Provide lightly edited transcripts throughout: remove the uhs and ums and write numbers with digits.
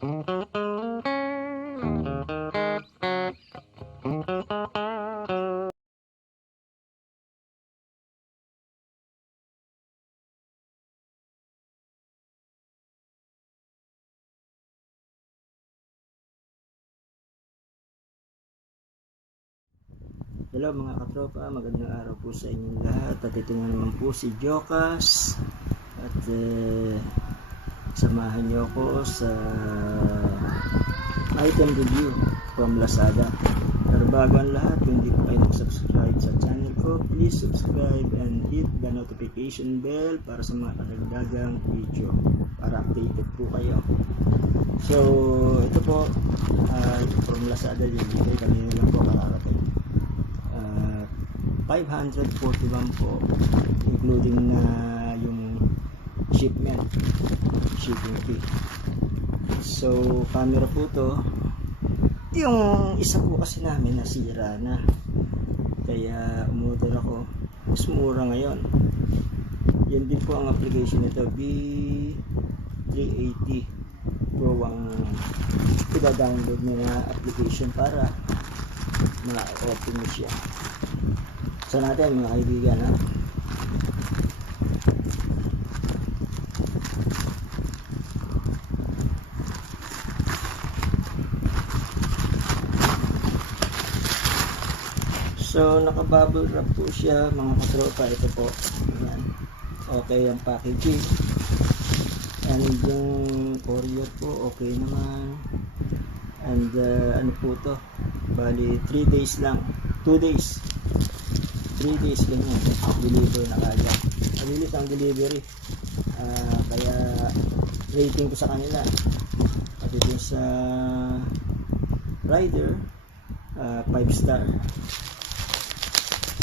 Hello mga katropa, magandang araw po sa inyong lahat. At ito na naman po si Jokas. At samahan niyo ako sa item review from Lazada. Pero bago ang lahat, kung hindi po kayo subscribe sa channel ko, please subscribe and hit the notification bell para sa mga karagdagang video, para updated po kayo. So ito po from Lazada, yung video kanina lang po kakarating. 541 po, including na yung shipping fee. So camera po to. Yung isa po kasi namin nasira na, kaya umorder ako. Mas mura ngayon. Yan din po ang application nito, B380 Pro ang i-download na application para ma-open mo siya. So natin mga kaibigan, ha? So naka-bubble wrap po siya mga katropa. Ito po, yan. Okay ang packaging, and yung courier po okay naman. And ano po to, bali 3 days lang, 2 days, 3 days ganyan, deliver na kagad. Mabilis ang delivery, kaya rating ko sa kanila. At ito sa rider, 5 star.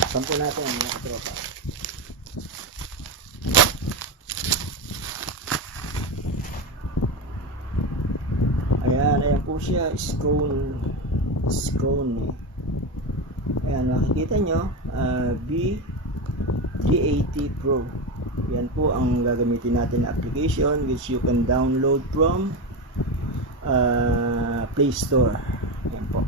Sampo natin mga katropa. Ayan po siya, scone eh. Ayan, makikita nyo, B380 Pro. Yan po ang gagamitin natin na application, which you can download from Play Store. Yan po.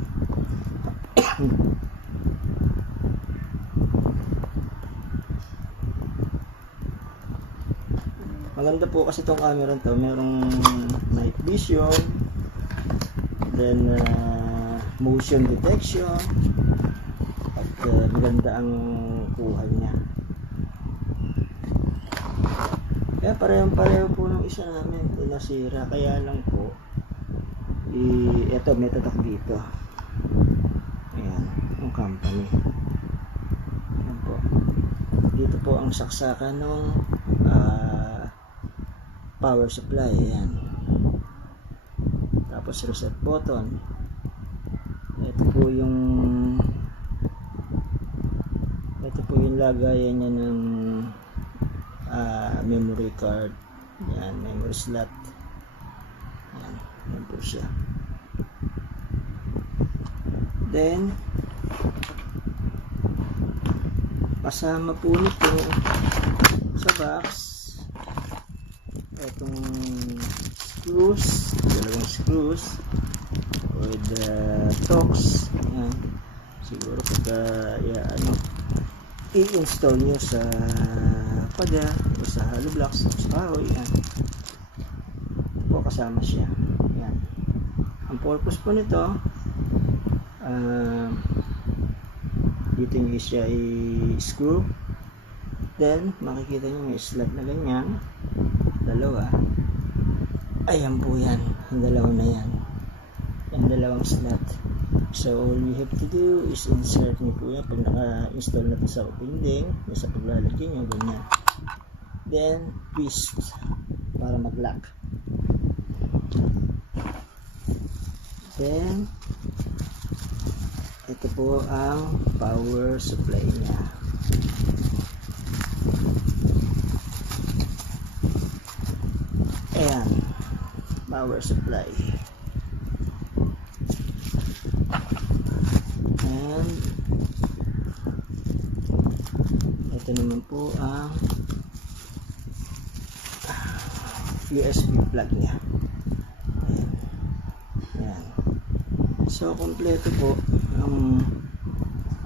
Maganda po kasi itong camera to, merong night vision, then motion detection, at maganda ang kuha niya. Kaya pareho po ng isa namin ito nasira, kaya lang po eto may tatak dito. Ayan ang company. Ayan po, dito po ang saksakan ng power supply. Ayan, tapos reset button. Ito po yung lagayan niya ng memory card. Yan, memory slot. Yan po siya. Then kasama po nito sa box itong screws, dalawang screws with Torx. Yan, siguro pagka i-install nyo sa paga o sa hollow blocks o sa kahoy, yan po, kasama siya. Yan ang purpose po nito. Dito nyo siya i-screw, then makikita nyo may slot na ganyan, dalawa. Ayan po yan, ang dalawa na yan, yung dalawang slot. So all you have to do is insert nyo po yan pag naka-install na ito sa opening, sa paglalagyan nyo, ganyan. Then twist para mag-lock. Then ito po ang power supply niya. Ayan, power supply. And ito naman po ang USB plug niya. Ayan. So kompleto po ang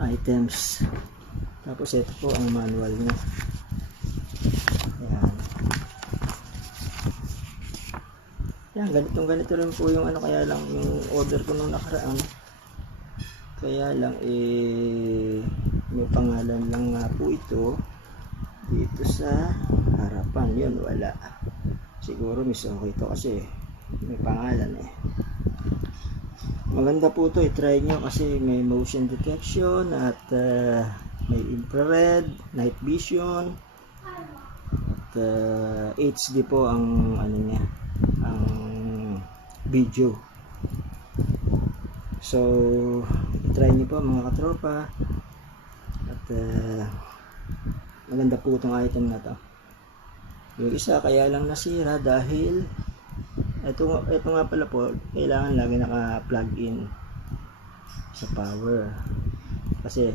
items. Tapos ito po ang manual niya. Ayan. Yan, ganito rin po yung ano, kaya lang yung order ko nung nakaraan. Kaya lang may pangalan lang nga po ito dito sa harapan. Yun, wala. Siguro miss okay ito kasi may pangalan eh. Maganda po ito, i-try nyo kasi may motion detection at may infrared, night vision at HD po ang ano niya, ang video. So i-try nyo po mga katropa at maganda po itong item na to. Yung isa kaya lang nasira dahil ito nga pala po, kailangan lagi naka-plug in sa power. Kasi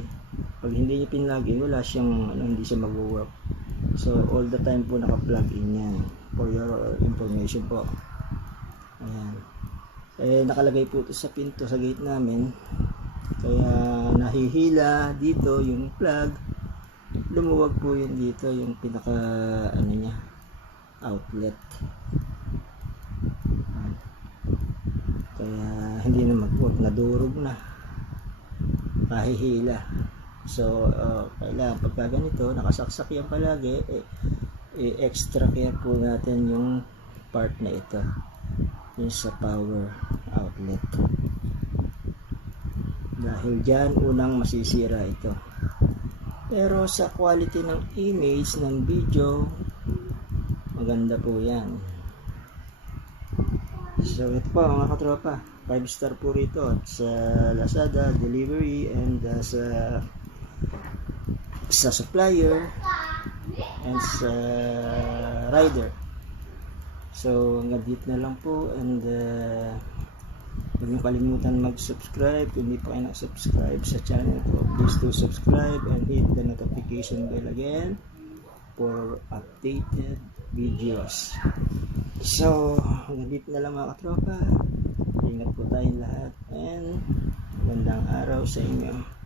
pag hindi niyo pinlug in, wala siyang hindi siya mag-work. So all the time po naka-plug in yan. For your information po. Ayan. Nakalagay po ito sa pinto sa gate namin. Kaya nahihila dito yung plug. Lumuwag po yun dito yung pinaka niya, outlet. Kaya hindi na mag-work, nadurog na, kahihila. So kailangan pagka ganito nakasaksak yan palagi, extra care po natin yung part na ito, yung sa power outlet, dahil dyan unang masisira ito. Pero sa quality ng image ng video, maganda po yan. So ito po mga katropa, 5-star po rito at sa Lazada delivery and sa supplier and sa rider. So hanggang dito na lang po, and huwag niyo kalimutan mag-subscribe kung hindi pa kayo nag-subscribe sa channel ko. Please do subscribe and hit the notification bell again for updated videos. So hanggang dito na lang mga katropa, ingat po tayong lahat and magandang araw sa inyo.